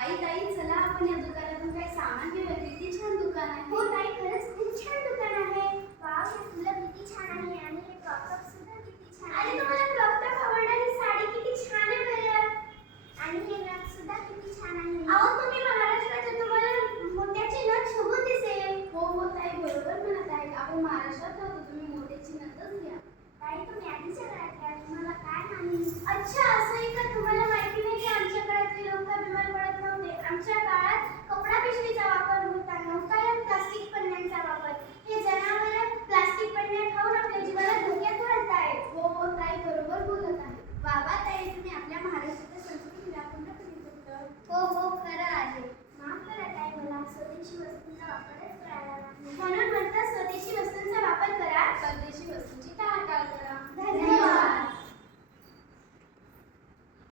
आई ताई चला आपण या दुकानातून काही सामान घेऊया. किती छान दुकान आहे. हो ताई खरंच खूप छान दुकान आहे. वाव हे फुलं किती छान आहे. आणि हे क्रॉप टॉप सुद्धा किती छान आणि तुम्हाला क्रॉप टॉप आवडला साडी किती छान आहे बरं. आणि हे नथ सुद्धा किती छान आहे. अहो तुम्ही महाराष्ट्राच्या तुम्हाला मोत्याची नथ शोभून दिसेल. हो हो ताई बरोबर म्हणत आहे आपण महाराष्ट्रात राहतो तुम्ही मोत्याची नथच घ्या. कचऱ्याचा वापर होताना कारण प्लास्टिक पन्न्यांचा वापर. हे जनावर प्लास्टिक पन्न्या खाऊन आपल्या जीवाला धोक्यात घालत आहेत हो हो ताई बरोबर बोलत आहे. बाबा ताई तुम्ही आपल्या महाराष्ट्राच्या संस्कृती निराकरण हो हो खरं आहे. माफ करा ताई मला स्वदेशी वस्तूंचा वापर